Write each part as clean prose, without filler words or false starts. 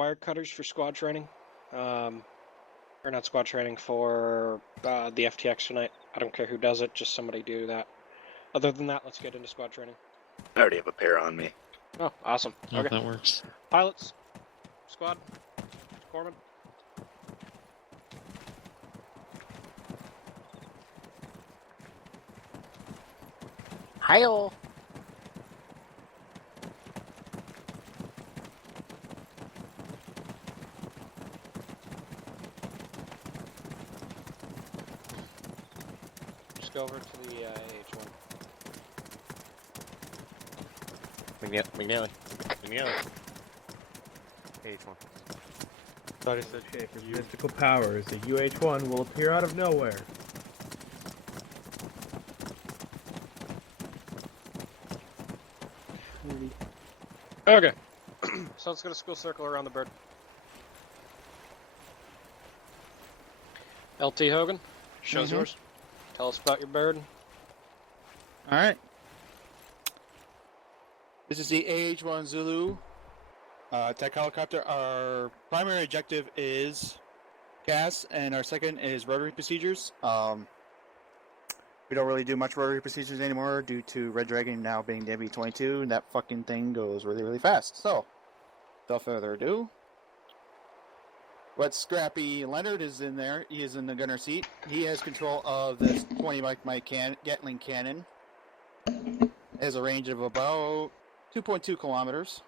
wire cutters for squad training. Or not squad training, for the FTX tonight. I don't care who does it, just somebody do that. Other than that, let's get into squad training. I already have a pair on me. Oh, awesome. Oh, Okay. that works. Pilots, squad, corpsman. Hi-oh. Just go over to the AH1. McNally. H1. Thought he said Shaffer's mystical powers. The UH-1 will appear out of nowhere. Okay. So let's get a school circle around the bird. LT Hogan, show's yours. Tell us about your bird. Alright. This is the AH-1 Zulu attack helicopter. Our primary objective is gas, and our second is rotary procedures. We don't really do much rotary procedures anymore due to Red Dragon now being the MV-22, and that fucking thing goes really, really fast. So, without further ado, what Scrappy Leonard is in there. He is in the gunner seat. He has control of this 20 Mike Gatling cannon. It has a range of about 2.2 kilometers.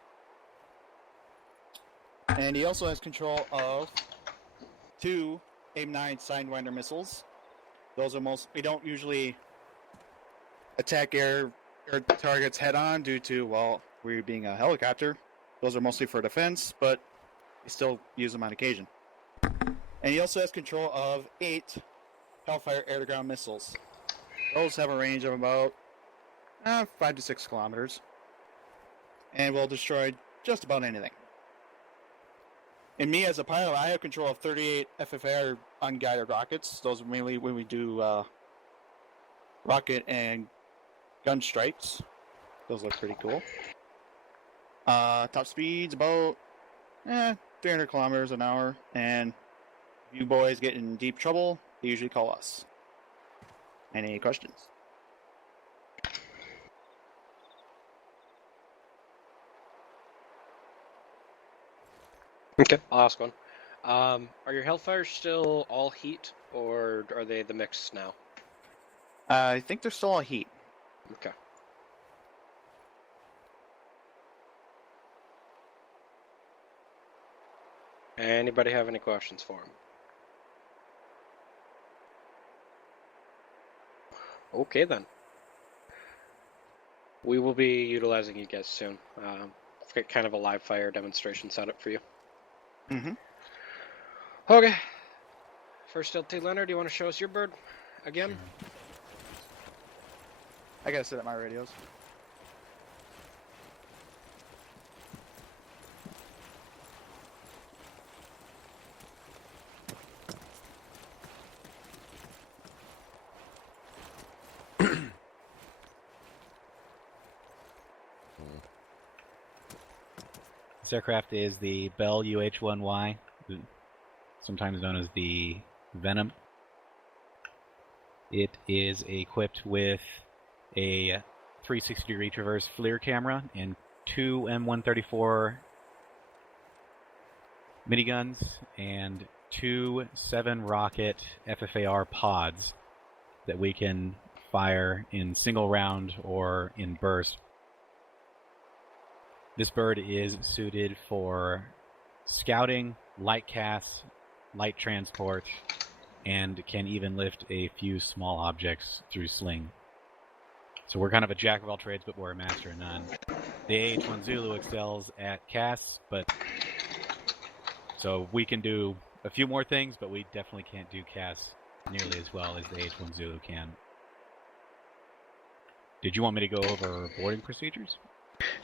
And he also has control of 2 AIM-9 Sidewinder missiles. Those are we don't usually attack air targets head-on due to, well, we being a helicopter. Those are mostly for defense, but we still use them on occasion. And he also has control of 8 Hellfire air-to-ground missiles. Those have a range of about 5 to 6 kilometers. And will destroy just about anything. And me as a pilot, I have control of 38 FFR unguided rockets. Those are mainly when we do rocket and gun strikes. Those look pretty cool. Top speed's about 300 kilometers an hour. And if you boys get in deep trouble, they usually call us. Any questions? Okay, I'll ask one. Are your Hellfires still all heat, or are they the mix now? I think they're still all heat. Okay. Anybody have any questions for him? Okay then. We will be utilizing you guys soon. I've got kind of a live fire demonstration set up for you. Mm-hmm. Okay. First LT Leonard, do you want to show us your bird again? I gotta set up my radios. This aircraft is the Bell UH-1Y, sometimes known as the Venom. It is equipped with a 360-degree traverse FLIR camera and 2 M134 miniguns and 2 7-rocket FFAR pods that we can fire in single round or in burst. This bird is suited for scouting, light casts, light transport, and can even lift a few small objects through sling. So we're kind of a jack of all trades, but we're a master of none. The AH-1 Zulu excels at casts, so we can do a few more things, but we definitely can't do casts nearly as well as the AH-1 Zulu can. Did you want me to go over boarding procedures?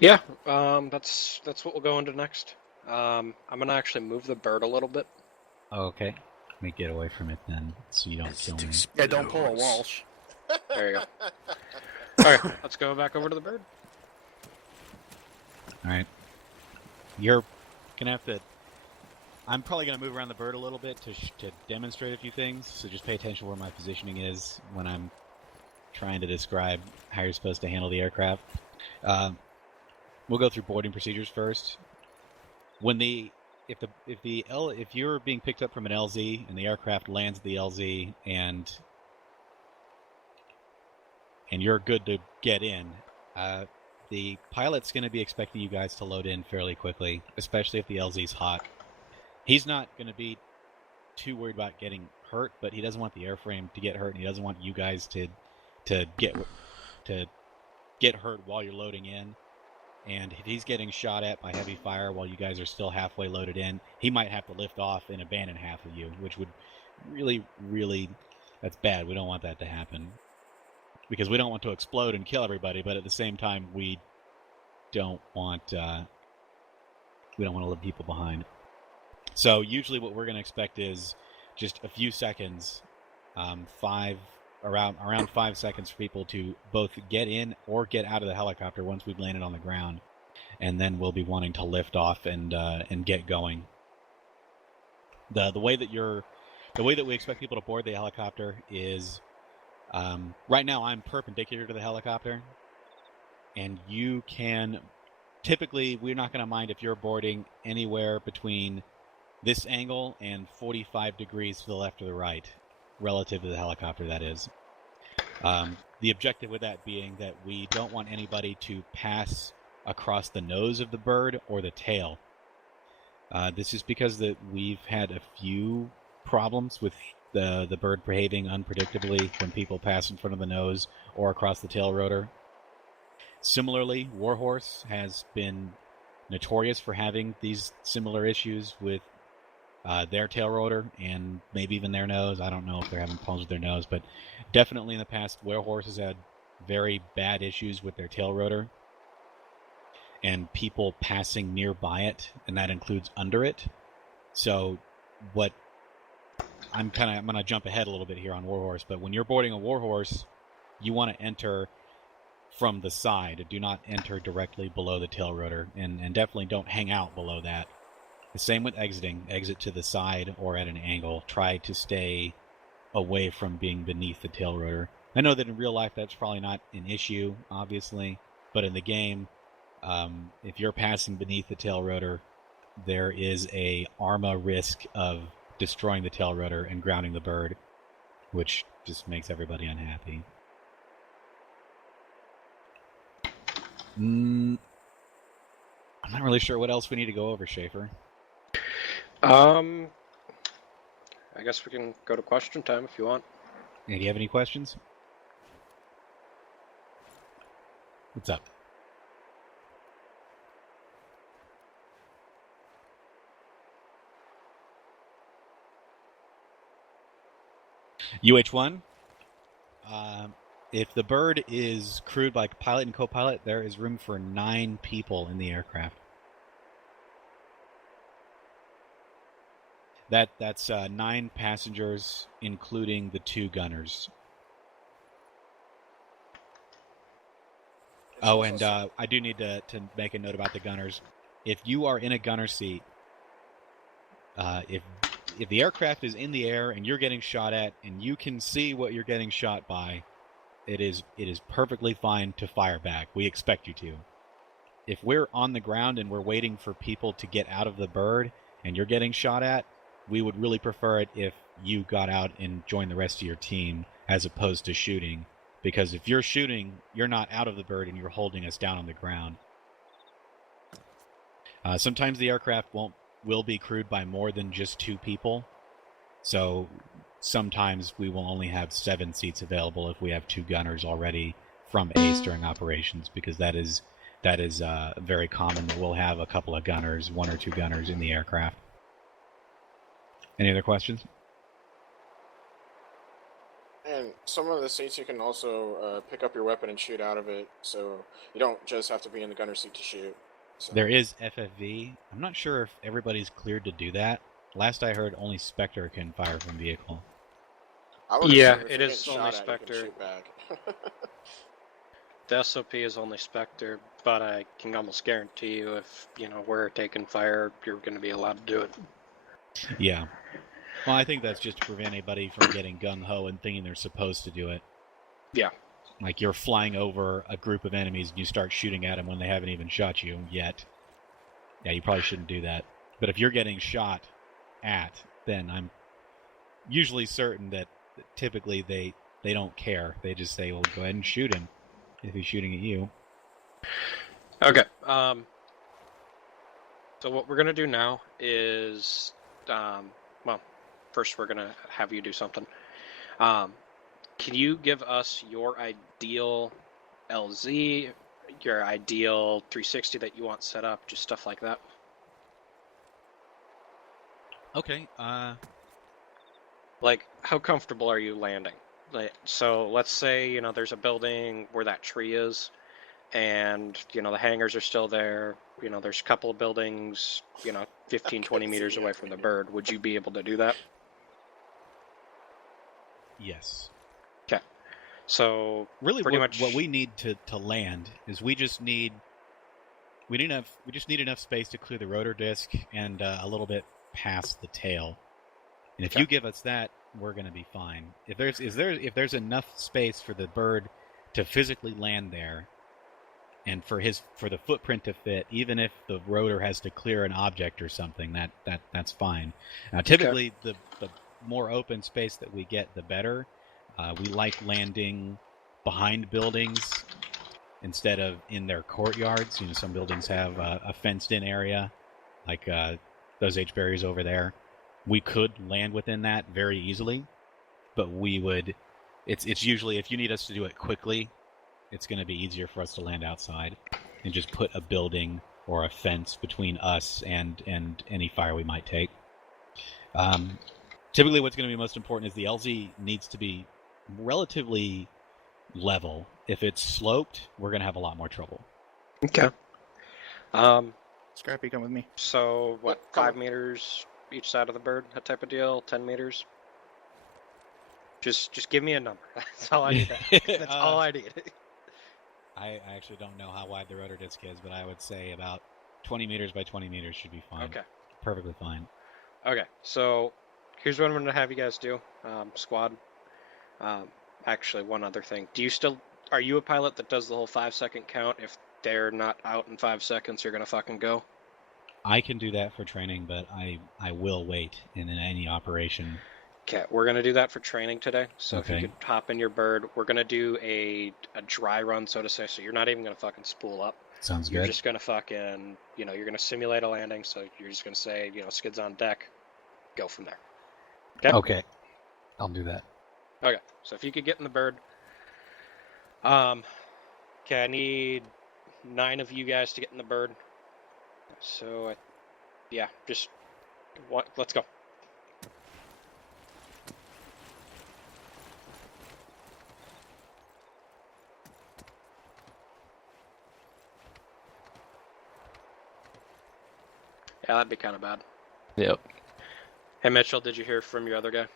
Yeah, that's what we'll go into next. I'm gonna actually move the bird a little bit. Okay. Let me get away from it then, so you don't kill me. Yeah, don't pull a Walsh. There you go. Alright, let's go back over to the bird. Alright. You're gonna have to I'm probably going to move around the bird a little bit to demonstrate a few things, so just pay attention where my positioning is when I'm trying to describe how you're supposed to handle the aircraft. We'll go through boarding procedures first. If you're being picked up from an LZ and the aircraft lands at the LZ and you're good to get in, the pilot's going to be expecting you guys to load in fairly quickly, especially if the LZ's hot. He's not going to be too worried about getting hurt, but he doesn't want the airframe to get hurt, and he doesn't want you guys to get hurt while you're loading in. And if he's getting shot at by heavy fire while you guys are still halfway loaded in, he might have to lift off and abandon half of you, which would really, that's bad. We don't want that to happen. Because we don't want to explode and kill everybody, but at the same time, we don't want to leave people behind. So usually what we're going to expect is just a few seconds, around 5 seconds for people to both get in or get out of the helicopter once we've landed on the ground, and then we'll be wanting to lift off and get going. The way that we expect people to board the helicopter is right now I'm perpendicular to the helicopter, and you can typically we're not going to mind if you're boarding anywhere between this angle and 45 degrees to the left or the right, relative to the helicopter, that is. The objective with that being that we don't want anybody to pass across the nose of the bird or the tail. This is because we've had a few problems with the bird behaving unpredictably when people pass in front of the nose or across the tail rotor. Similarly, Warhorse has been notorious for having these similar issues with their tail rotor and maybe even their nose. I don't know if they're having problems with their nose, but definitely in the past, Warhorse has had very bad issues with their tail rotor and people passing nearby it, and that includes under it. So what I'm going to jump ahead a little bit here on Warhorse, but when you're boarding a Warhorse, you want to enter from the side. Do not enter directly below the tail rotor, and definitely don't hang out below that. The same with exiting. Exit to the side or at an angle. Try to stay away from being beneath the tail rotor. I know that in real life that's probably not an issue, obviously, but in the game, if you're passing beneath the tail rotor, there is a Arma risk of destroying the tail rotor and grounding the bird, which just makes everybody unhappy. I'm not really sure what else we need to go over, Shaffer. I guess we can go to question time if you want. Yeah, do you have any questions? What's up? UH-1, if the bird is crewed by pilot and co-pilot, there is room for 9 people in the aircraft. That's 9 passengers, including the 2 gunners. Oh, and I do need to make a note about the gunners. If you are in a gunner seat, if the aircraft is in the air and you're getting shot at and you can see what you're getting shot by, it is perfectly fine to fire back. We expect you to. If we're on the ground and we're waiting for people to get out of the bird and you're getting shot at, we would really prefer it if you got out and joined the rest of your team as opposed to shooting. Because if you're shooting, you're not out of the bird and you're holding us down on the ground. Sometimes the aircraft will be crewed by more than just 2 people. So sometimes we will only have 7 seats available if we have 2 gunners already from ACE during operations, because that is very common that we'll have a couple of gunners, 1 or 2 gunners in the aircraft. Any other questions? And some of the seats you can also pick up your weapon and shoot out of it, so you don't just have to be in the gunner seat to shoot. So. There is FFV. I'm not sure if everybody's cleared to do that. Last I heard, only Spectre can fire from vehicle. Yeah, it is only Spectre. Back. The SOP is only Spectre, but I can almost guarantee you if, we're taking fire, you're going to be allowed to do it. Yeah. Well, I think that's just to prevent anybody from getting gung-ho and thinking they're supposed to do it. Yeah. Like you're flying over a group of enemies and you start shooting at them when they haven't even shot you yet. Yeah, you probably shouldn't do that. But if you're getting shot at, then I'm usually certain that typically they don't care. They just say, well, go ahead and shoot him if he's shooting at you. Okay. So what we're going to do now is, well, first we're going to have you do something. Can you give us your ideal LZ, your ideal 360 that you want set up, just stuff like that? Okay. Like, how comfortable are you landing? Like, so let's say, you know, there's a building where that tree is, and, you know, the hangars are still there. You know, there's a couple of buildings, you know, 15, 20 meters away from the bird. Would you be able to do that? Yes. Okay. So, really, pretty what much what we need to land is we just need enough space to clear the rotor disc and a little bit past the tail. And if Okay. you give us that, we're going to be fine. If there's enough space for the bird to physically land there, and for the footprint to fit, even if the rotor has to clear an object or something, that's fine. Now, typically, the more open space that we get, the better. We like landing behind buildings instead of in their courtyards. You know, some buildings have a fenced-in area, like those H barriers over there. We could land within that very easily, but we would. It's usually, if you need us to do it quickly, it's going to be easier for us to land outside and just put a building or a fence between us and any fire we might take. Typically, what's going to be most important is the LZ needs to be relatively level. If it's sloped, we're going to have a lot more trouble. Okay. Scrappy, come with me. So what? Come 5 on. meters each side of the bird, that type of deal. 10 meters. Just give me a number. That's all I need. That's all I need. I actually don't know how wide the rotor disc is, but I would say about 20 meters by 20 meters should be fine. Okay. Perfectly fine. Okay. So here's what I'm going to have you guys do, squad. Actually, one other thing. Are you a pilot that does the whole 5-second count? If they're not out in 5 seconds, you're going to fucking go? I can do that for training, but I will wait in any operation. Okay, we're going to do that for training today. So Okay. if you could hop in your bird, we're going to do a dry run, so to say. So you're not even going to fucking spool up. Sounds You're good. just going to fucking, you know, you're going to simulate a landing. So you're just going to say, you know, skids on deck, go from there. Okay? Okay. I'll do that. Okay, so if you could get in the bird. Okay, I need 9 of you guys to get in the bird. So, yeah, just, let's go. Yeah, that'd be kind of bad. Yep. Hey, Mitchell, did you hear from your other guy?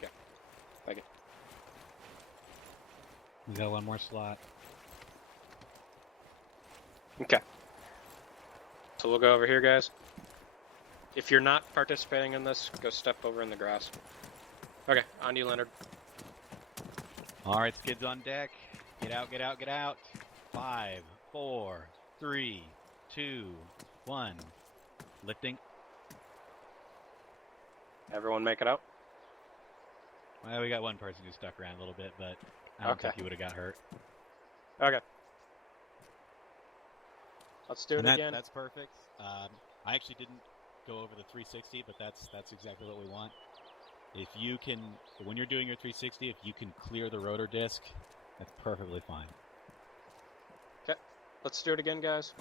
Yeah. Thank you. We got one more slot. Okay. So we'll go over here, guys. If you're not participating in this, go step over in the grass. Okay, on you, Leonard. All right, skids on deck. Get out, get out, get out. 5, 4, 3, 2, 1. Lifting. Everyone make it out? Well, we got one person who stuck around a little bit, but I don't think he would have got hurt. Okay. Let's do it And again. that's perfect. I actually didn't go over the 360, but that's exactly what we want. If you can, when you're doing your 360, if you can clear the rotor disc, that's perfectly fine. Okay, let's do it again, guys.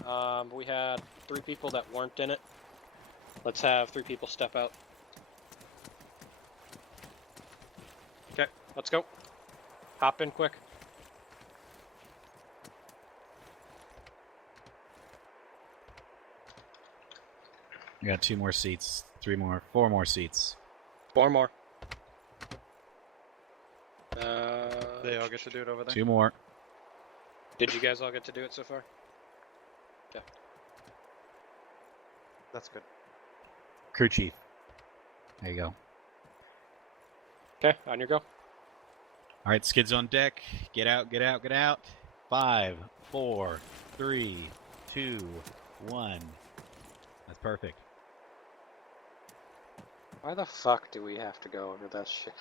We had 3 people that weren't in it. Let's have 3 people step out. Okay, let's go. Hop in quick. We got 2 more seats, 3 more, 4 more seats. 4 more. They all get to do it over there. 2 more. Did you guys all get to do it so far? Okay. That's good. Crew chief. There you go. Okay, on your go. All right, skids on deck. Get out, get out, get out. 5, 4, 3, 2, 1. That's perfect. Why the fuck do we have to go over that shit?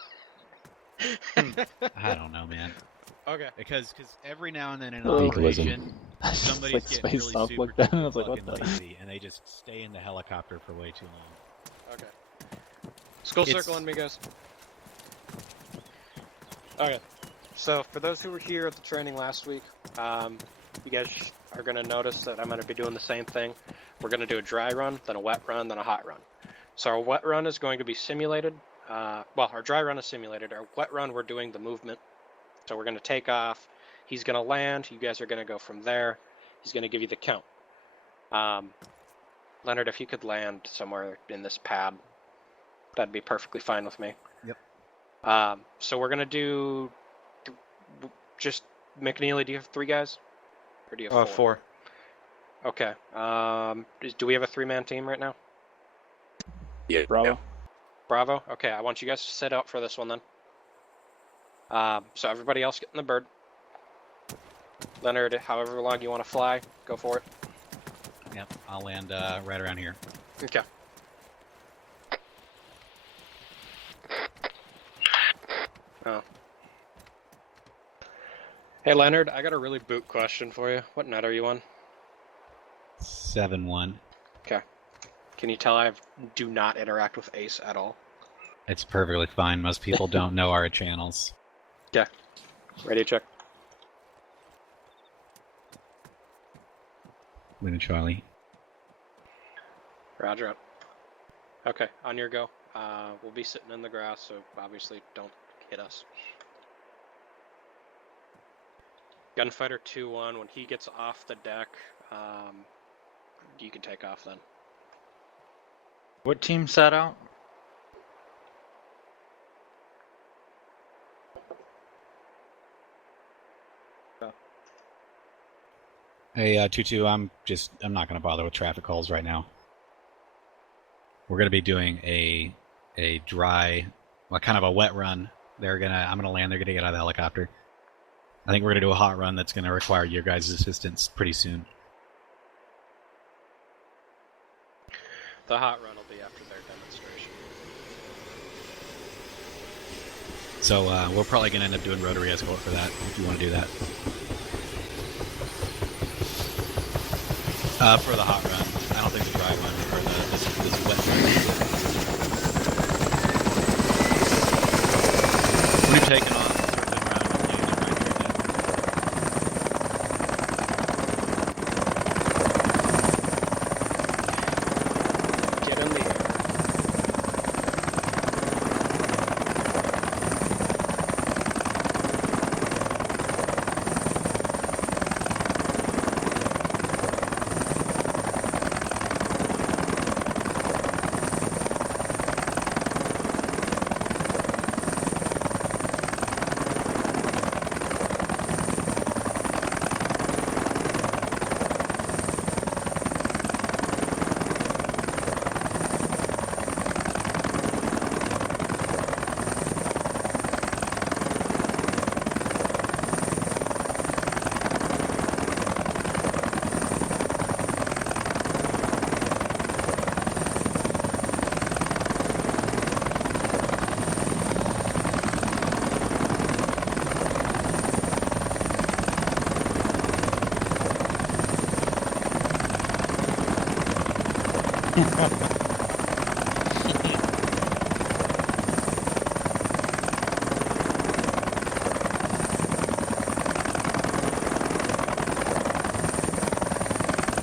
I don't know, man. Okay. Because every now and then in an Legalism. operation, Just somebody's like getting spaced really off super like that. I duper was like, what fucking the? lazy, and they just stay in the helicopter for way too long. Okay. Skull It's- circle on me, guys. Okay. So, for those who were here at the training last week, you guys are going to notice that I'm going to be doing the same thing. We're going to do a dry run, then a wet run, then a hot run. So our wet run is going to be simulated. Well, our dry run is simulated. Our wet run, we're doing the movement. So we're going to take off. He's going to land. You guys are going to go from there. He's going to give you the count. Leonard, if you could land somewhere in this pad, that'd be perfectly fine with me. Yep. So we're going to do just McNeely. Do you have 3 guys? Or do you have 4? 4. Okay. Do we have a 3-man team right now? Yeah. Bravo. Bravo? Okay, I want you guys to set out for this one then. So everybody else get in the bird. Leonard, however long you want to fly, go for it. Yep, I'll land right around here. Okay. Oh. Hey Leonard, I got a really boot question for you. What net are you on? 7-1. Okay. Can you tell I do not interact with Ace at all? It's perfectly fine. Most people don't know our channels. Okay. Radio check. Luna Charlie. Roger up. Okay, on your go. We'll be sitting in the grass, so obviously don't hit us. Gunfighter 2-1, when he gets off the deck, you can take off then. What team sat out? Hey, 2-2, I'm not going to bother with traffic calls right now. We're going to be doing a dry, well, kind of a wet run. I'm going to land, they're going to get out of the helicopter. I think we're going to do a hot run that's going to require your guys' assistance pretty soon. The hot run will be after their demonstration. So we're probably going to end up doing rotary escort for that, if you want to do that. For the hot run. I don't think the dry run, or this wet run. We've taken on Get in the air.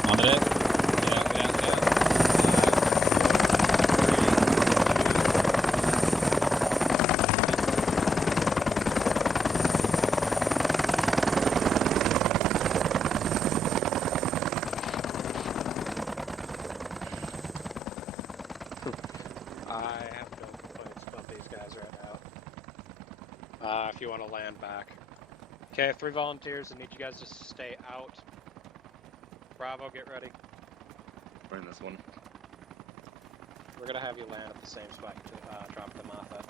On the deck. Get out, get out, get out. I have no complaints about these guys right now. If you want to land back. Okay, 3 volunteers. I need you guys to stay out. Bravo, get ready. We're in this one. We're gonna have you land at the same spot to drop them off at.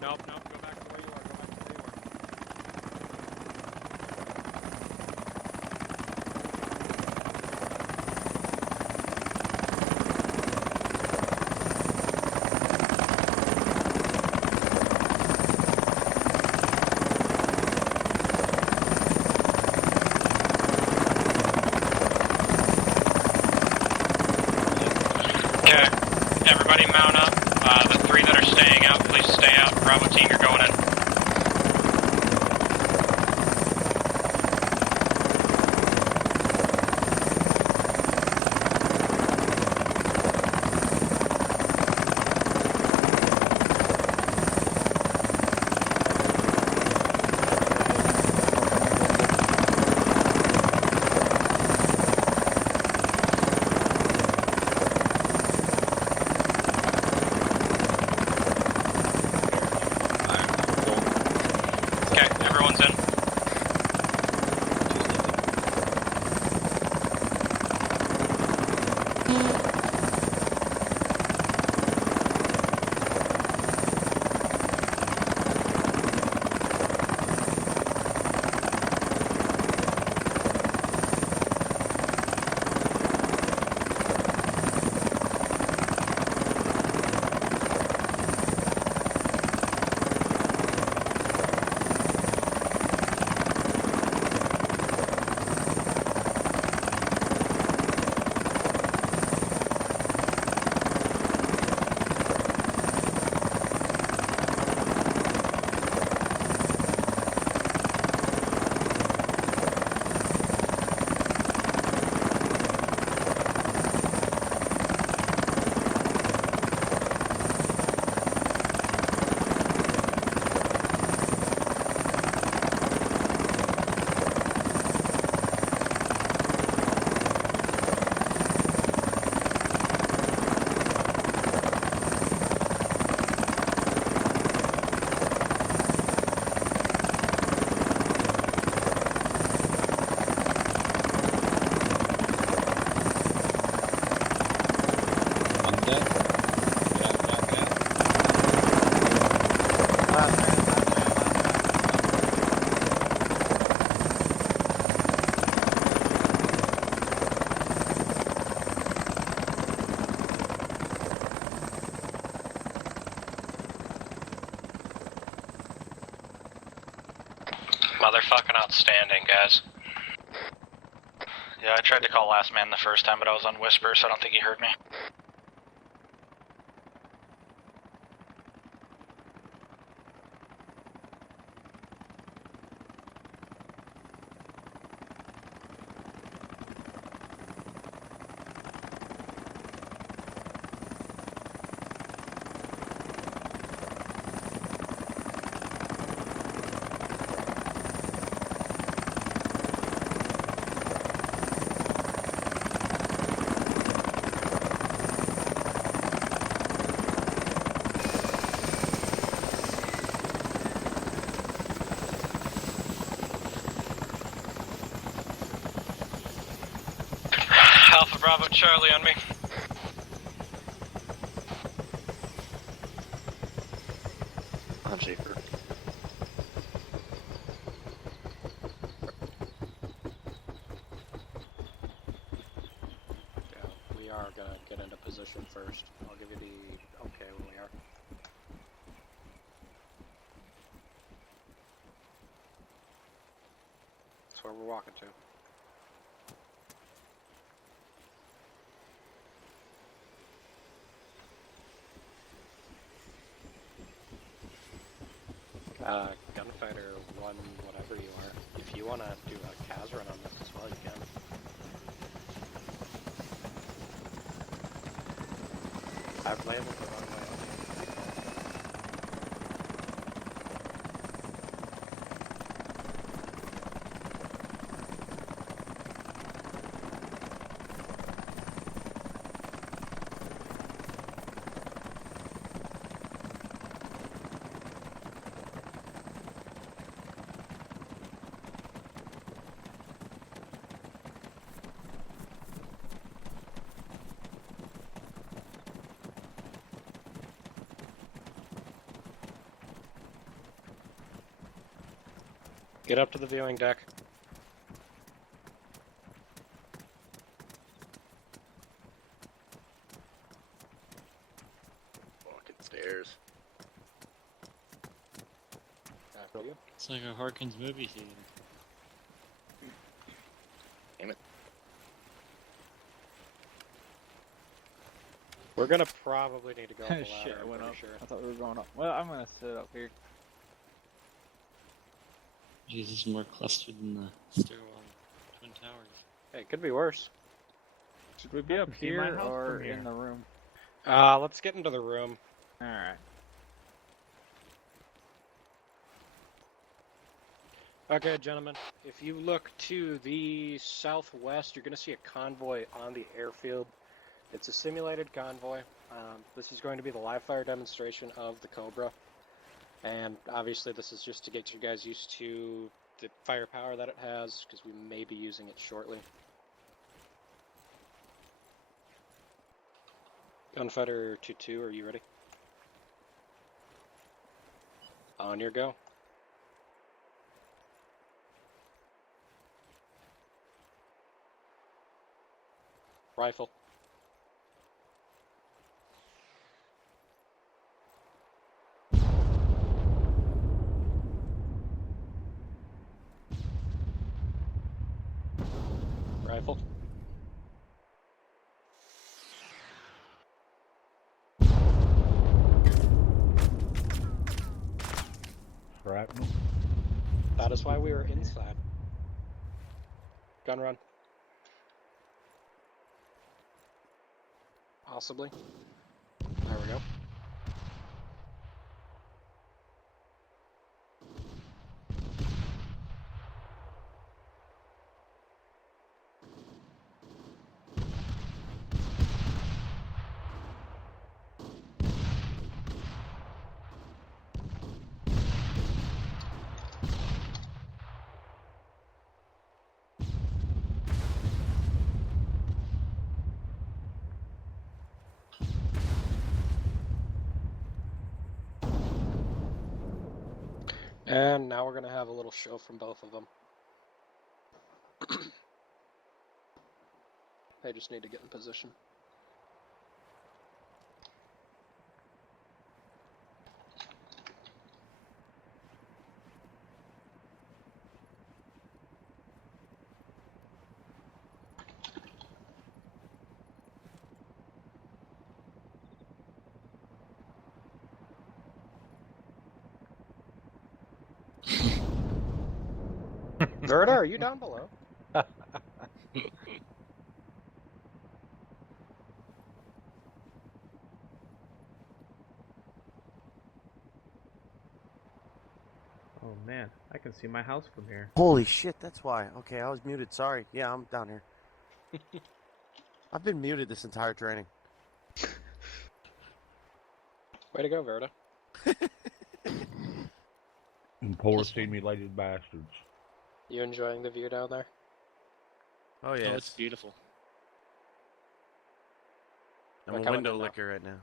Nope, go back to where you are. Go back to where you are. Okay, everybody mount up. The 3 that are staying out, please stay out. Bravo team, you're going in. Okay, everyone's in. Motherfucking outstanding, guys. Yeah, I tried to call last man the first time, but I was on whisper, so I don't think he heard me. Alpha Bravo Charlie on me. I'm safer. Yeah, we are gonna get into position first. I'll give you the okay when we are. That's where we're walking to. Gunfighter 1, whatever you are. If you want to do a Kaz run on this as well, you can. I've labeled the runway. Get up to the viewing deck. Walking stairs. After you. It's like a Harkins movie theater. We're gonna probably need to go up the ladder. Shit, I I'm went pretty up. sure. I thought we were going up. Well, I'm gonna sit up here. Jesus, more clustered than the stairwell in Twin Towers. Hey, it could be worse. Should we be up see my here house or from here. in the room? Let's get into the room. Alright. Okay, gentlemen, if you look to the southwest, you're going to see a convoy on the airfield. It's a simulated convoy. This is going to be the live fire demonstration of the Cobra. And obviously this is just to get you guys used to the firepower that it has, because we may be using it shortly. Gunfighter 2-2, are you ready? On your go. Rifle. Rifle. Shrapnel. That is why we were inside. Gun run. Possibly. There we go. And now we're going to have a little show from both of them. They just need to get in position. Verda, are you down below? Oh man, I can see my house from here. Holy shit, that's why. Okay, I was muted. Sorry. Yeah, I'm down here. I've been muted this entire training. Way to go, Verda. Poor stimulated bastards. You enjoying the view down there? Oh yeah, Oh, it's beautiful. I'm We're a coming window in now. licker right now.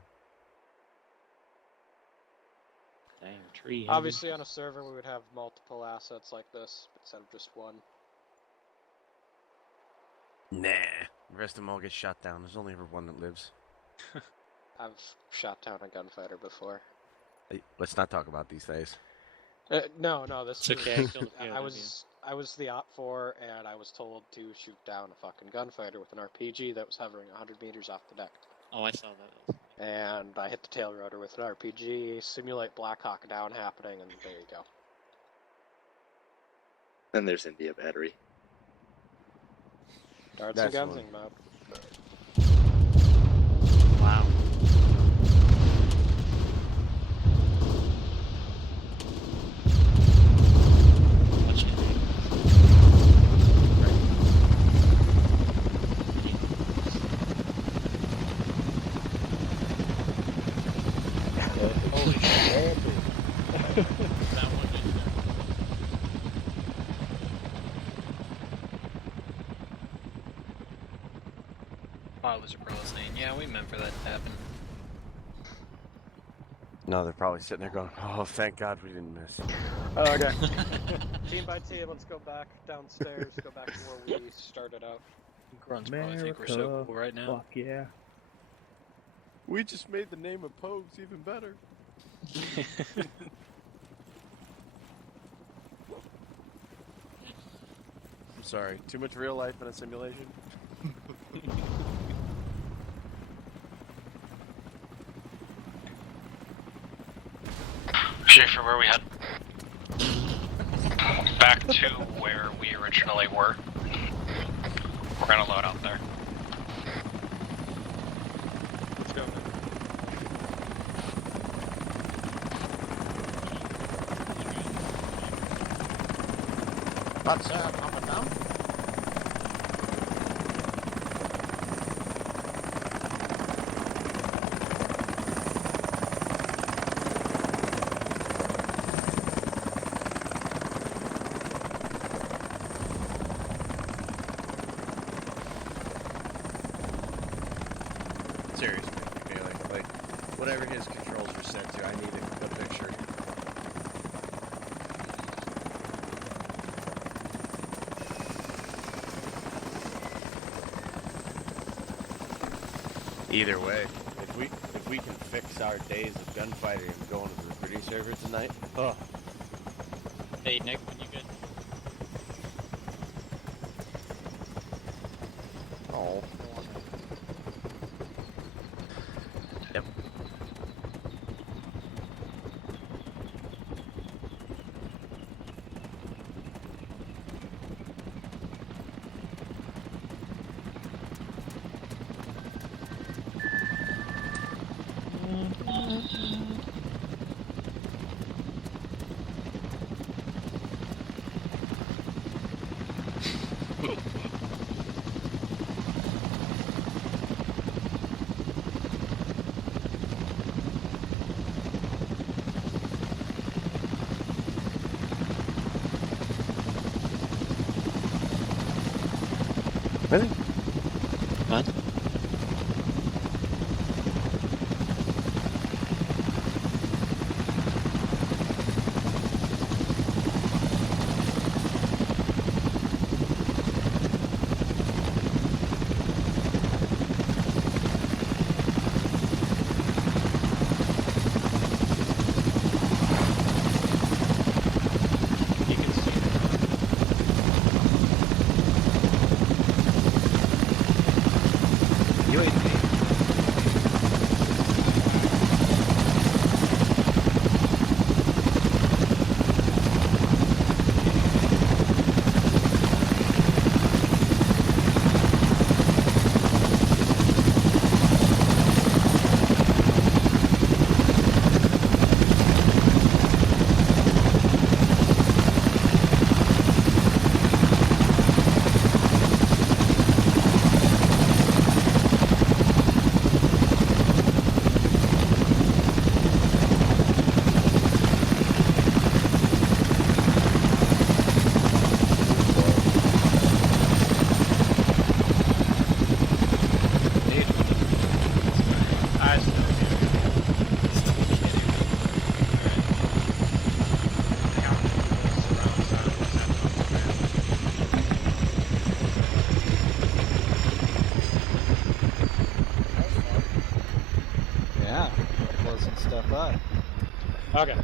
Dang, tree. Obviously, on a server, we would have multiple assets like this instead of just one. Nah, the rest of them all get shot down. There's only ever one that lives. I've shot down a gunfighter before. Hey, let's not talk about these days. No, this It's was, okay, I killed a I POW. I was the Op 4, and I was told to shoot down a fucking gunfighter with an RPG that was hovering 100 meters off the deck. Oh, I saw that. And I hit the tail rotor with an RPG, simulate Black Hawk down happening, and there you go. Then there's India Battery. Darts That's and guns one. in mode. Wow. Much Holy shit. that one is there. Oh, it was a pro saying, yeah, we meant for that to happen. No, they're probably sitting there going, "Oh, thank God we didn't miss." Okay. Team by team, let's go back downstairs. Go back to where we started out. Grunts probably think we're so cool right now. Fuck yeah. We just made the name of Pogues even better. I'm sorry. Too much real life in a simulation. Shaffer, where we head? Back to where we originally were. We're gonna load out there. Let's go. What's up, up and down? Seriously, Bailey, like, whatever his controls are set to, I need a picture. Either way, if we can fix our days of gunfighting and going to the recruiting server tonight, oh. Hey, Nick, when you get... Oh. Yep. Really? What? You can see it. I still Yeah, closing stuff up. Okay.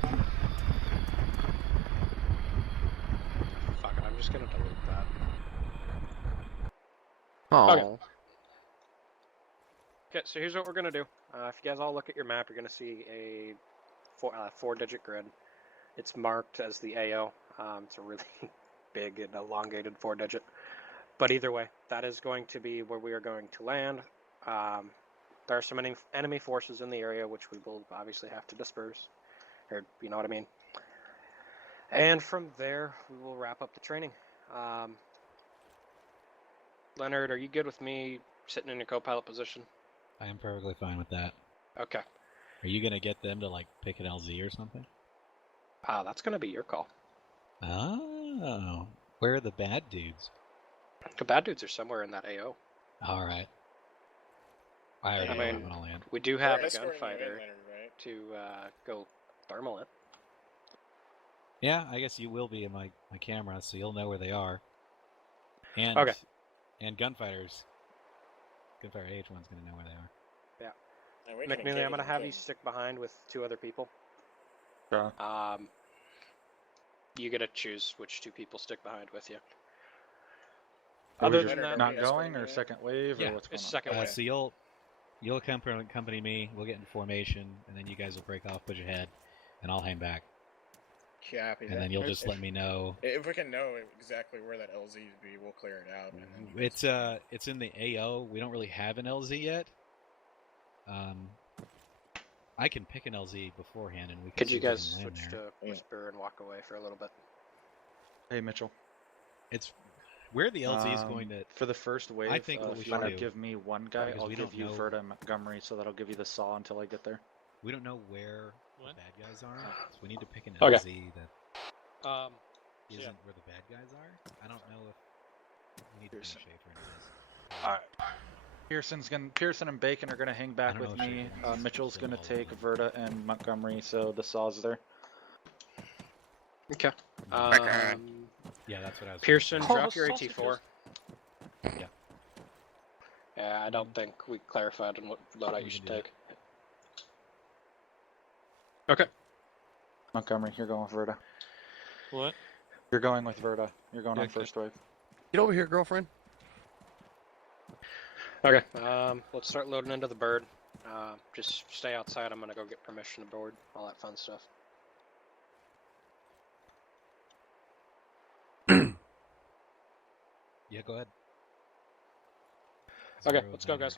Fuck it, I'm just gonna delete that. Oh. Okay. Okay, so here's what we're gonna do. If you guys all look at your map, you're gonna see a four-digit grid. It's marked as the AO. It's a really big and elongated 4-digit. But either way, that is going to be where we are going to land. There are some enemy forces in the area, which we will obviously have to disperse. Or, you know what I mean. And from there, we will wrap up the training. Leonard, are you good with me sitting in your co-pilot position? I am perfectly fine with that. Okay. Are you gonna get them to like pick an LZ or something? That's going to be your call. Oh, where are the bad dudes? The bad dudes are somewhere in that AO. All right. I already I know mean, I'm gonna land. We do have a They're escorting you in, gunfighter. Leonard, right? to go thermal it. Yeah, I guess you will be in my camera, so you'll know where they are. And Okay. And Gunfighter H1's going to know where they are. And we can McNeely, I'm engage going to and have you kill. stick behind with 2 other people. Sure. You get to choose which 2 people stick behind with you. Are we Other just than that, not yeah, going, escorting or me. second wave, Yeah, or what's going it's on? second wave. So you'll accompany me. We'll get in formation, and then you guys will break off, push ahead, and I'll hang back. Copy And then you'll just let me know. If we can know exactly where that LZ would be, we'll clear it out. And then you guys It's in the AO. We don't really have an LZ yet. I can pick an LZ beforehand, and we can. Could see you if we guys can land switch there. to whisper and walk away for a little bit? Hey, Mitchell. It's where the LZ is going to. For the first wave, I think what we if should you want do, to give me one guy, because I'll we give don't you know- Verta and Montgomery, so that'll give you the saw until I get there. We don't know where What? the bad guys are, so we need to pick an Okay. LZ that Um, isn't yeah. where the bad guys are. I don't know if we need to Pearson. ping Shaffer into this. Alright. Pearson and Bacon are gonna hang back don't know with if me. Shaffer wants to Mitchell's kill gonna all of take them. Verta and Montgomery, so the saw's there. Okay. Yeah, that's what I was. Pearson, Oh, drop your sausages. AT4. Yeah. Yeah, I don't think we clarified on what loadout We you should can do take. Okay. Montgomery, you're going with Verta. What? You're going with Verta. You're going on Okay. first wave. Get over here, girlfriend. Okay. Let's start loading into the bird. Just stay outside. I'm gonna go get permission to board. All that fun stuff. Yeah, go ahead. Okay, let's go, guys.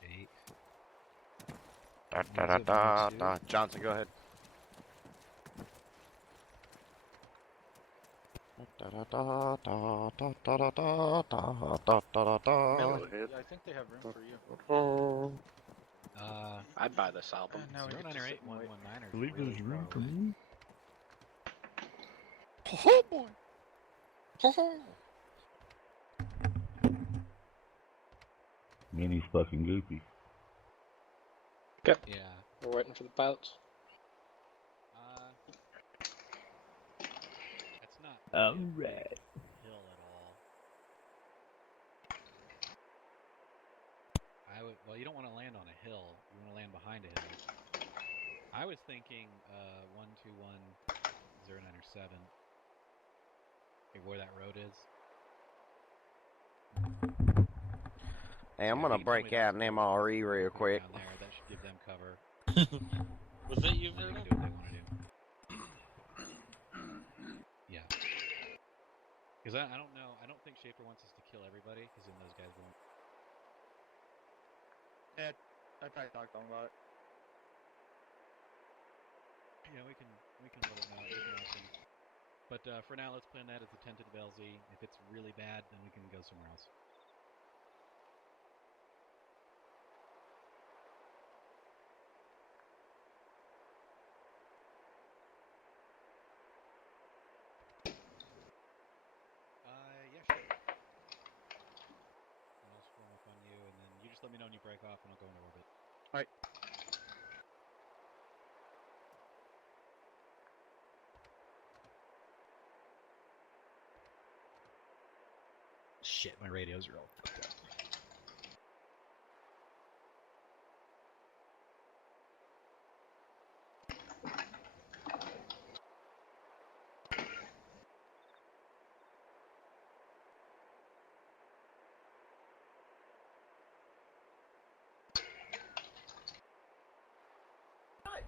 098. Johnson, go ahead. Miller, I think they have room for you. I'd buy this album. Now we get to sit and wait. 09 or 119 Believe really there's room far for away. me. Oh boy! Man, he's fucking goofy. Okay. Yeah. We're waiting for the pilots. That's not Alright. hill at all. Well, you don't want to land on a hill. You want to land behind a hill. I was thinking 1210907. Okay, where that road is. Hey, I'm Yeah, gonna we can break always out an just go MRE real quick. down there. That should give them cover. Was that you, Then they Verta? can do what they want to do. Yeah. Because I don't know. I don't think Shaffer wants us to kill everybody, because then those guys won't. Yeah, I probably talked to them about it. Yeah, we can let it know. We can ask them. But for now, let's plan that as a tentative LZ. If it's really bad, then we can go somewhere else. Yeah, sure. I'll just form up on you, and then you just let me know when you break off, and I'll go into orbit. Alright. Shit, my radios are all fucked up.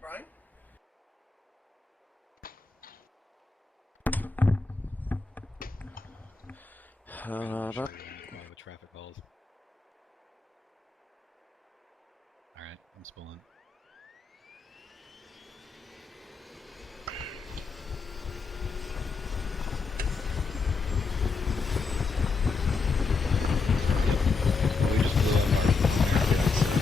Brian. All the traffic calls. Alright, I'm spooling. We just blew up our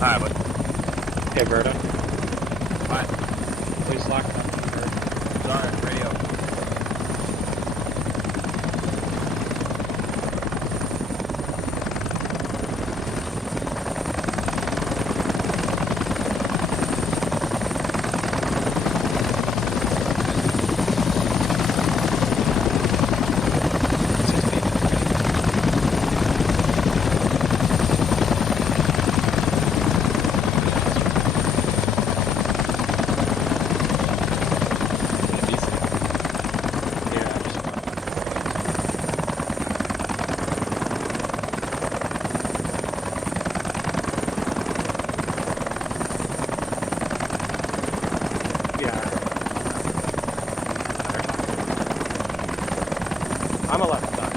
Hi, bud. Hey, Verta. Hi. Please lock down. Sorry, radio. I'm a left side.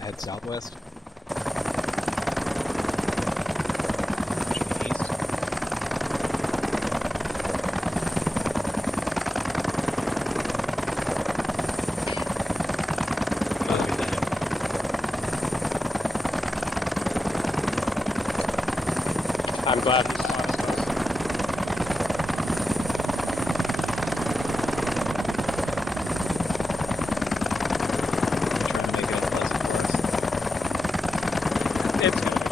Head southwest. I'm glad he's Trying to make it unpleasant for us. It's gonna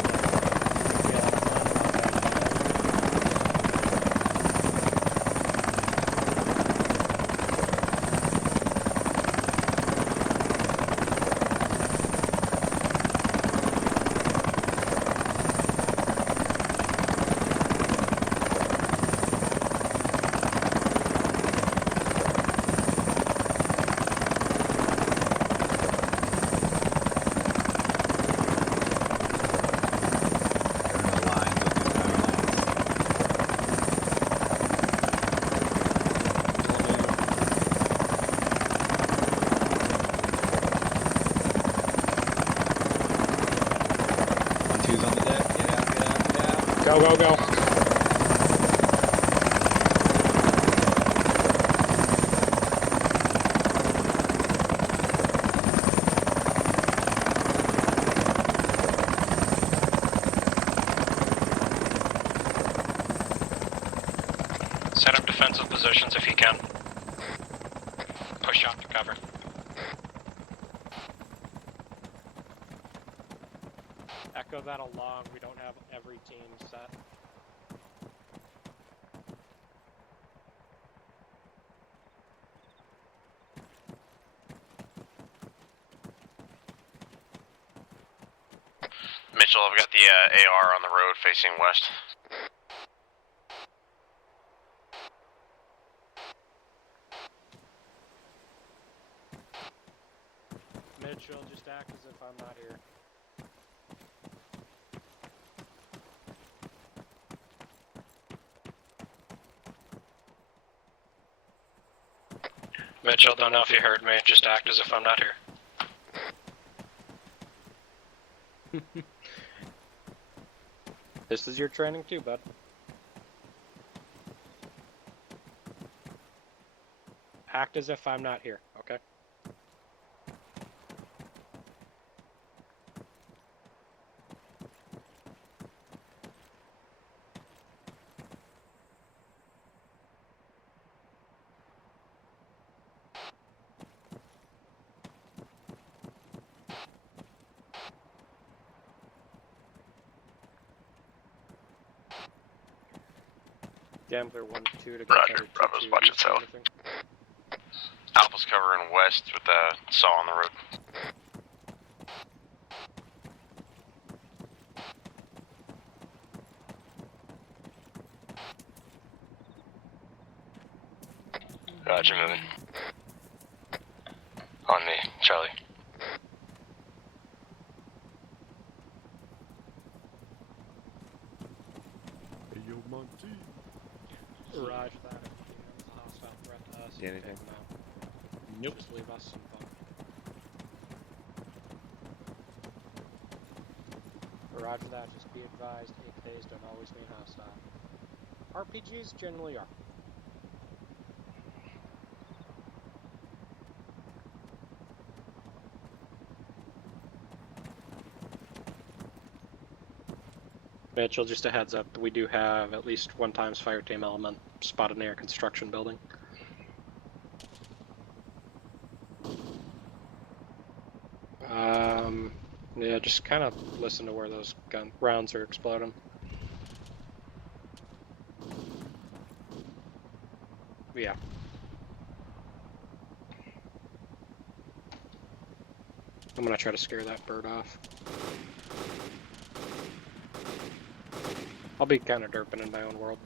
Go, go, go. Set up defensive positions if you can. Push out to cover. Echo that along. We don't have every team set. Mitchell, I've got the AR on the road facing west. Mitchell, just act as if I'm not here. Mitchell, don't know if you heard me. Just act as if I'm not here. This is your training too, bud. Act as if I'm not here, okay? Gambler 1-2 to get Roger, better, Bravo's 2-2, watch east, itself. anything? Alpha's covering west with a saw on the road. Roger, moving. On me, Charlie. Hey, yo, Monty. Raj, that if he has a hostile threat to us, See you anything? take him out. Nope. Just leave us some fun. Roger that, just be advised, AKs don't always mean hostile. RPGs generally are. Mitchell, just a heads up, we do have at least one times fire team element spotted near a construction building. Yeah, just kind of listen to where those gun rounds are exploding. Yeah. I'm gonna try to scare that bird off. I'll be kind of derping in my own world.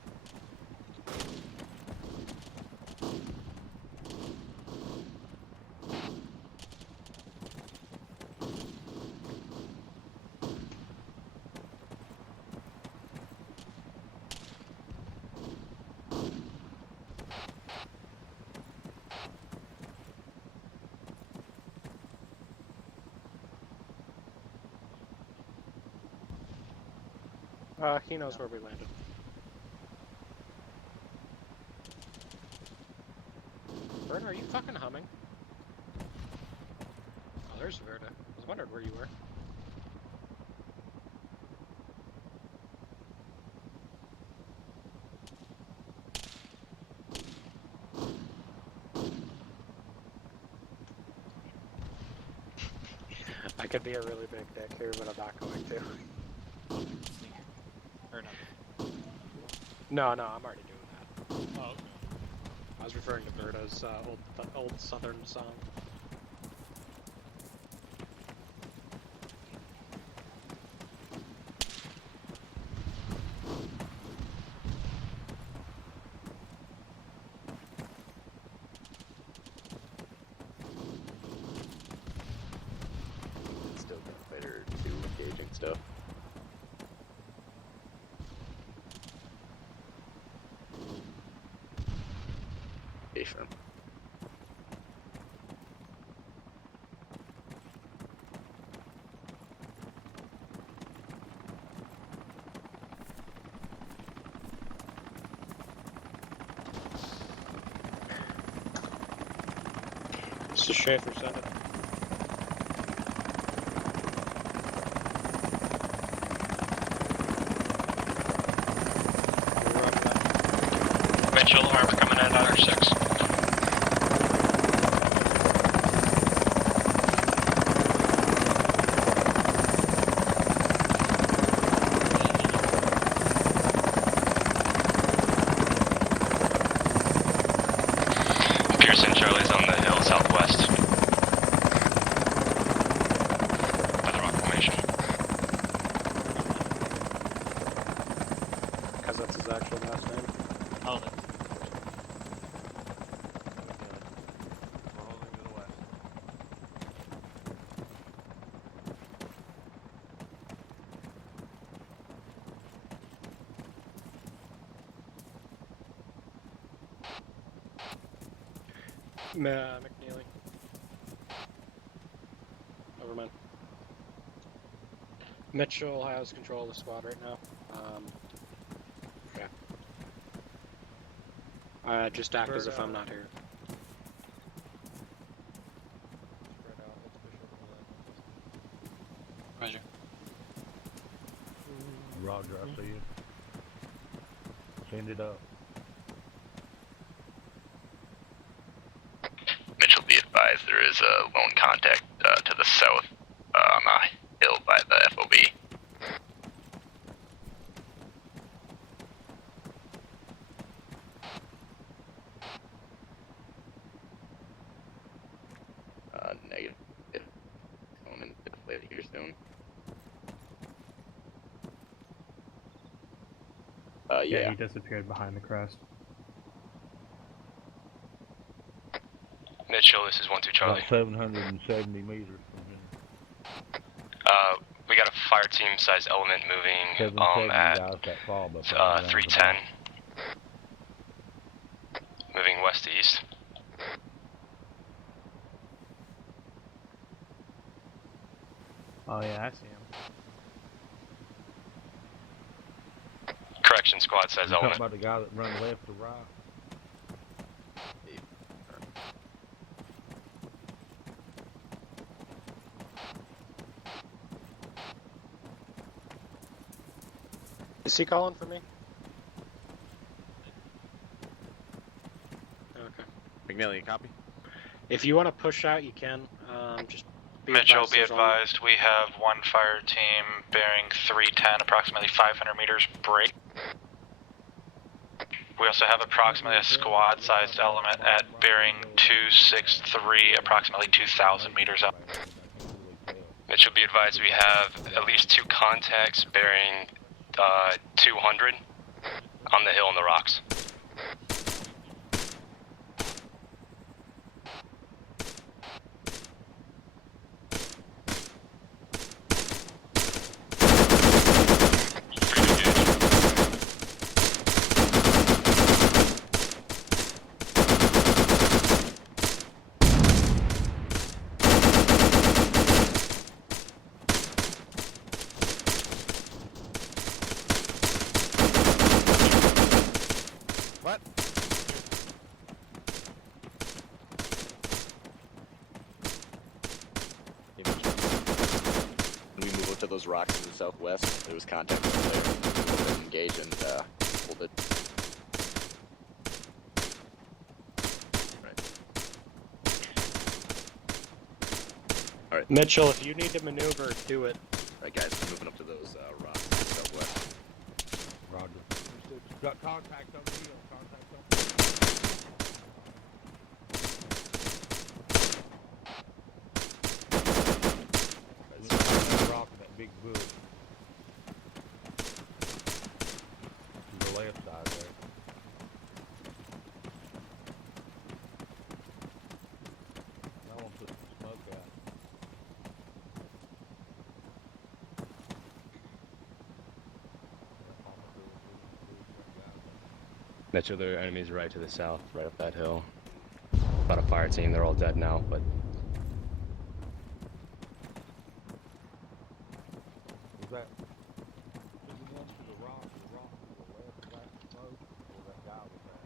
He knows where we landed. Verda, are you fucking humming? Oh, there's Verda. I was wondering where you were. I could be a really big dick here, but I'm not going to. Or no? No, I'm already doing that. Oh, okay. I was referring to Verda's old southern song. It's still Gunfighter 2 engaging stuff. Station. Mr. Shaffer said it. Mitchell, armor coming in at R6. Pearson, Charlie's on the hill southwest. By the rock formation. Because that's his actual last name. Oh, that's McNeely. Never mind. Mitchell has control of the squad right now. Yeah. Just act as if I'm not here. Spread out. Let's push over Roger. Roger, I see you. Send it up. Mitchell, be advised there is a lone contact to the south on the hill by the FOB. Negative. Coming into play here soon. Yeah, he disappeared behind the crest. Mitchell, this is 1-2 Charlie. About 770 meters from here. We got a fire team size element moving 770 at guys that fall, but 310. Moving west to east. Oh yeah, I see him. Correction squad size You talking element. about the guy that run left to right? Is he calling for me? Okay. McNeely, copy? If you want to push out, you can. Just be Mitchell, advised be there's only- advised, we have one fire team bearing 310, approximately 500 meters break. We also have approximately a squad-sized element at bearing 263, approximately 2,000 meters up. Mitchell, be advised we have at least 2 contacts bearing 200 on the hill in the rocks. What? When we move up to those rocks to the southwest, there was contact up there. We will engage and hold it. Alright. Mitchell, if you need to maneuver, do it. Alright guys, we're moving up to those rocks to the southwest. Roger. Got contact on the hill. Contact on the hill. That rock in that big bush. To the left side there. I want to put some smoke out. Mitchell, there are enemies right to the south, right up that hill. About a fire team, they're all dead now, but Was that the one to the rock to the left of that smoke? Or that guy was there?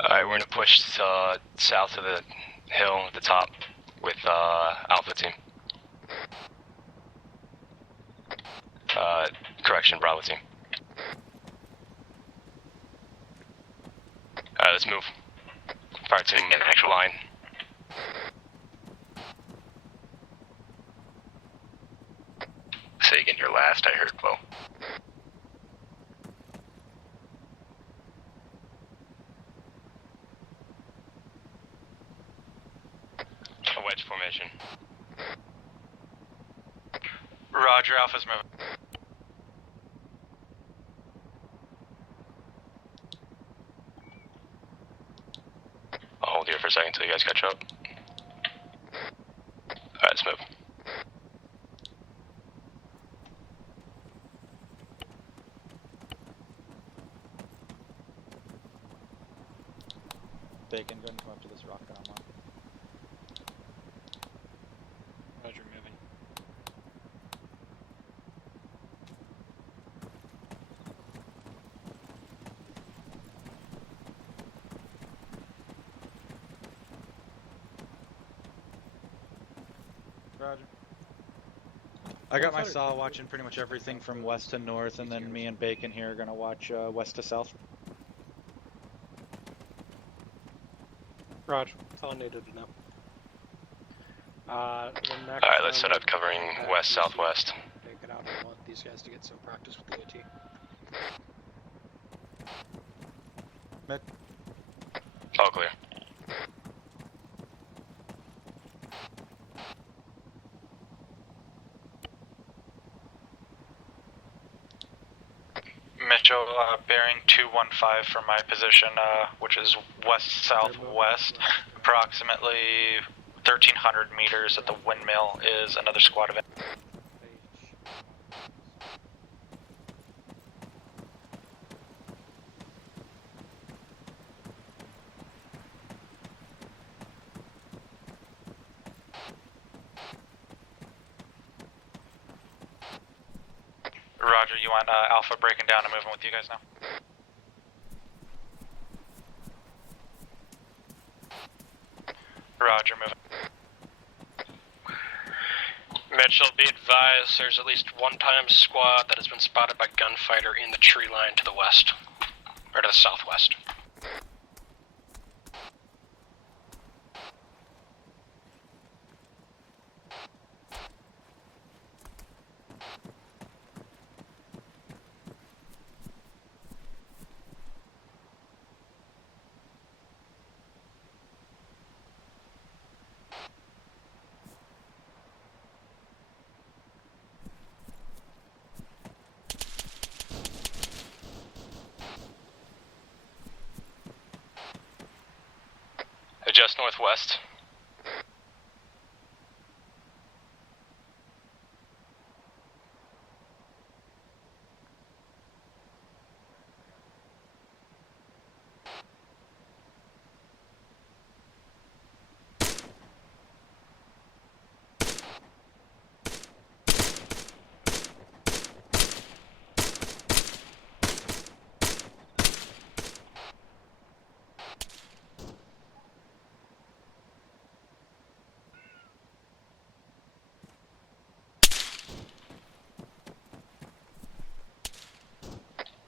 Alright, we're gonna push south to the hill at the top with Alpha team. Correction, Bravo team. Alright, let's move. Fire team in actual line. Say again your last, I heard, Bo. A wedge formation. Roger, Alpha's moving. I'll hold here for a second until you guys catch up. Alright, let's move. Bacon, go and come up to this rock Arma. Roger, moving. Roger. I got my saw watching pretty much everything from west to north, and then me and Bacon here are gonna watch west to south. Roger. That's all I needed to know. Alright, let's set up covering west-southwest. Take it out. I want these guys to get some practice with the AT. Mid. All clear. Mitchell, bearing 215 from my position, which is west-southwest, approximately 1,300 meters at the windmill is another squad of it. Roger, you want Alpha breaking down and moving with you guys now? Roger, moving. Mitchell, be advised there's at least one time squad that has been spotted by Gunfighter in the tree line to the west, or to the southwest. Adjust northwest.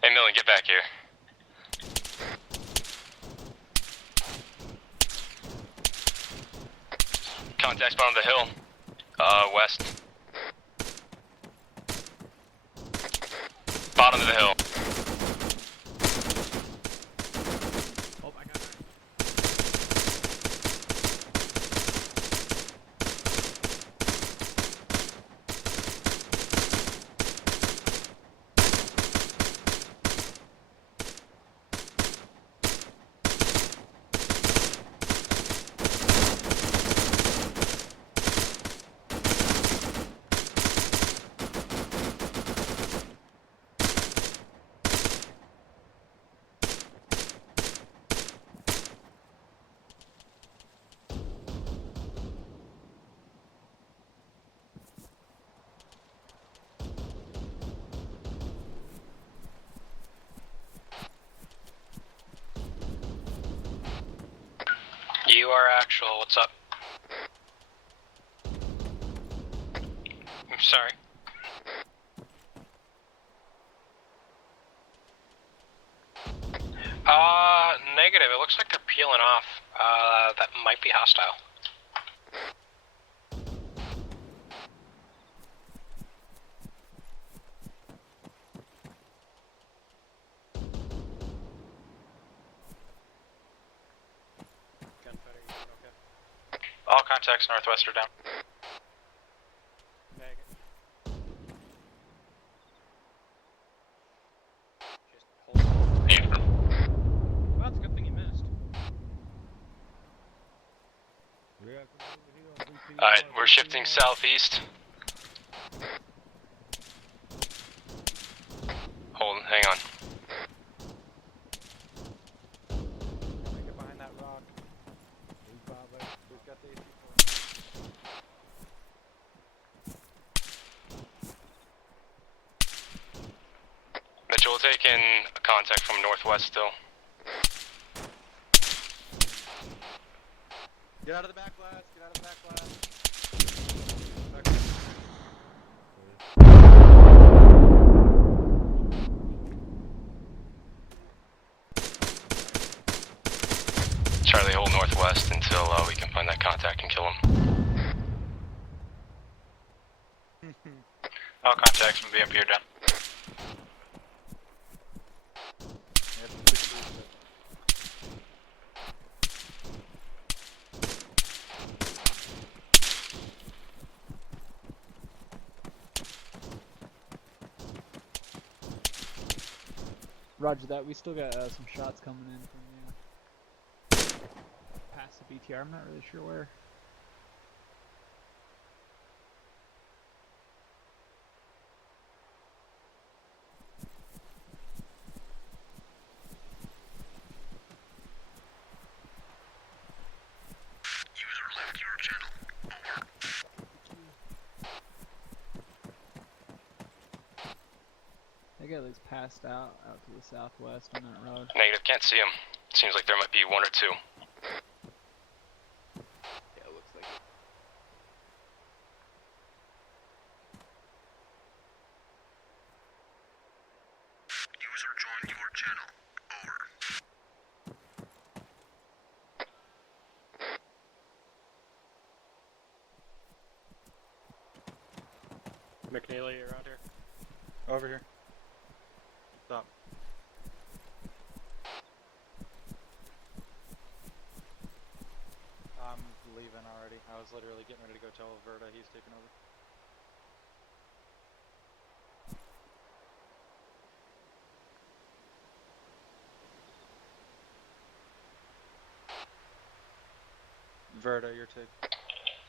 Hey, Millen, get back here. Contact spawn on the hill. West. Bottom of the hill. Oh my god. You are actual, what's up? I'm sorry. Negative. It looks like they're peeling off. That might be hostile. Gunfighter, you doing okay? All contacts northwest are down. Megan. Just hold. Well, it's a good thing you missed. Alright, we're shifting southeast. Hold, hang on. Get behind that rock. we'll take in a contact from northwest still. Get out of the back glass, get out of the back glass. Charlie, hold northwest until we can find that contact and kill him. All contacts from BMP are down. Roger that. We still got some shots coming in from past the BTR. I'm not really sure where. That guy looks passed out to the southwest on that road. Negative, can't see him. Seems like there might be one or two. Yeah, it looks like it. User joined your channel. Over. McNeely, you're out here. Over here. Stop. I'm leaving already. I was literally getting ready to go tell Verta he's taking over. Verta, your take.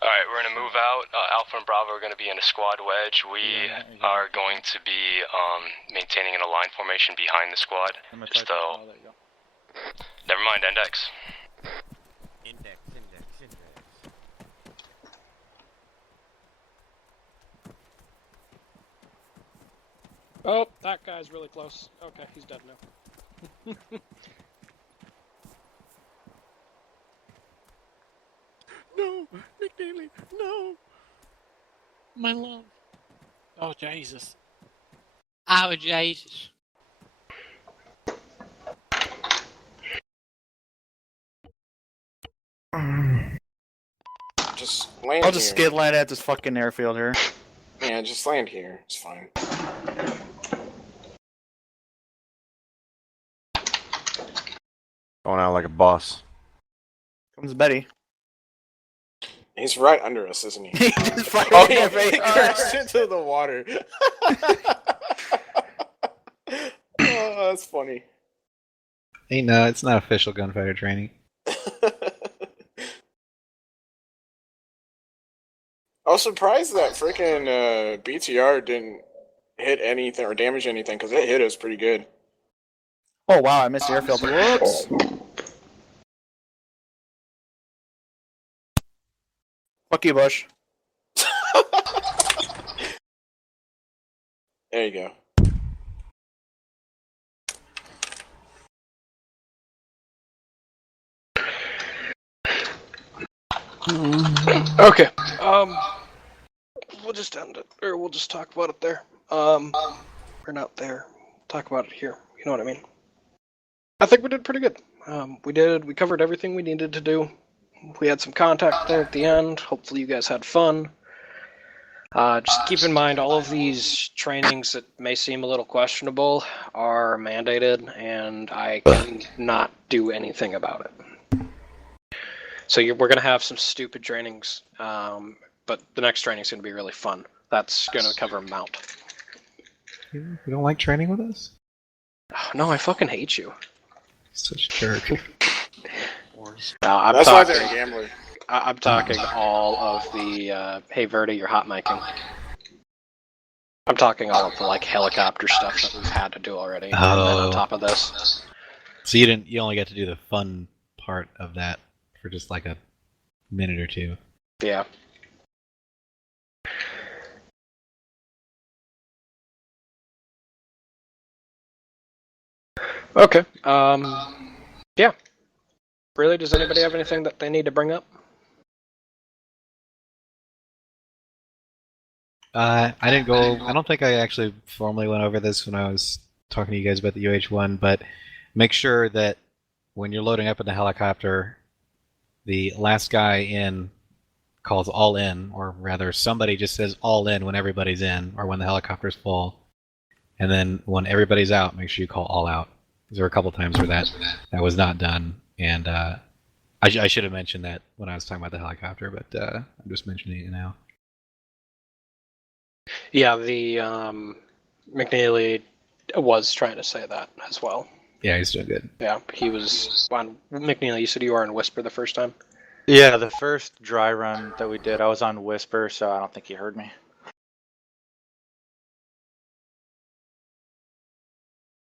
Alright, we're gonna move out. Alpha and Bravo are gonna be in a squad wedge. We are going to be maintaining an aligned formation behind the squad. Just oh, there you go. Never mind, index. Index. Oh, that guy's really close. Okay, he's dead now. No, McNeely, no. My love. Oh, Jesus. Oh, Jesus. Just land I'll just here. skid land at this fucking airfield here. Yeah, just land here. It's fine. Going out like a boss. Comes Betty. He's right under us, isn't he? He just fired Oh, in the he face. crashed into the water. Oh, that's funny. Hey, no, it's not official gunfighter training. I was surprised that freaking BTR didn't hit anything or damage anything, because it hit us pretty good. Oh wow, I missed the airfield. Whoops. Fuck you, Bush. There you go. Okay. We'll just end it, or we'll just talk about it there. Or not there. Talk about it here. You know what I mean? I think we did pretty good. We covered everything we needed to do. We had some contact there at the end. Hopefully you guys had fun. Just keep in mind, all of these trainings that may seem a little questionable are mandated, and I cannot do anything about it. So we're going to have some stupid trainings, but the next training is going to be really fun. That's going to cover mount. You don't like training with us? No, I fucking hate you. Such a jerk. I'm That's why talking, they're a gambler. I'm talking all of the, hey Verdi, you're hot micing. I'm talking all of the, like, helicopter stuff that we've had to do already. And then on top of this. So you only get to do the fun part of that for just like a minute or two. Yeah. Okay. Yeah. Really, does anybody have anything that they need to bring up? I didn't go. I don't think I actually formally went over this when I was talking to you guys about the UH-1, but make sure that when you're loading up in the helicopter, the last guy in calls all in, or rather, somebody just says all in when everybody's in, or when the helicopter's full, and then when everybody's out, make sure you call all out. There were a couple times where that was not done, and I should have mentioned that when I was talking about the helicopter, but I'm just mentioning it now. Yeah, the McNeely was trying to say that as well. Yeah, he's doing good. Yeah, he was on McNeely. You said you were on Whisper the first time. Yeah, the first dry run that we did, I was on Whisper, so I don't think he heard me.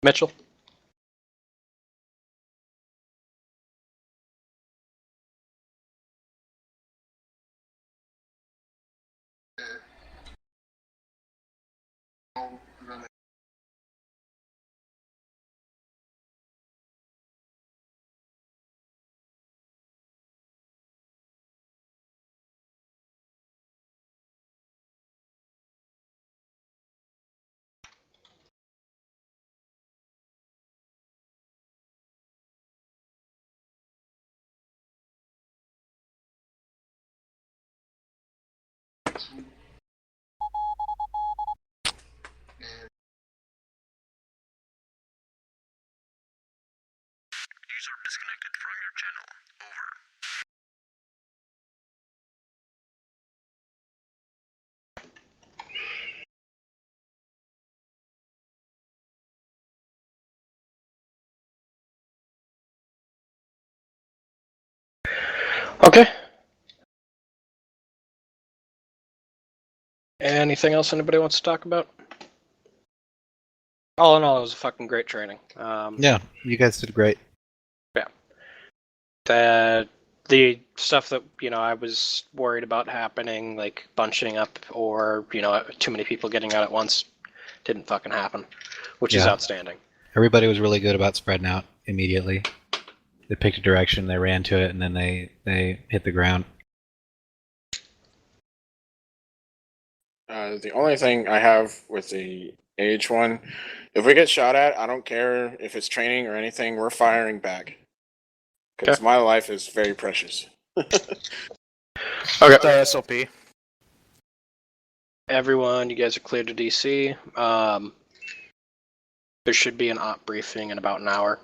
Mitchell? User disconnected from your channel. Over. Okay. Anything else anybody wants to talk about? All in all, it was a fucking great training. Yeah, you guys did great. Yeah. The stuff that, I was worried about happening, like bunching up or, too many people getting out at once, didn't fucking happen, which is outstanding. Everybody was really good about spreading out immediately. They picked a direction, they ran to it, and then they hit the ground. The only thing I have with the AH-1, if we get shot at, I don't care if it's training or anything, we're firing back. Because my life is very precious. Okay. SOP. Everyone, you guys are cleared to DC. There should be an op briefing in about an hour.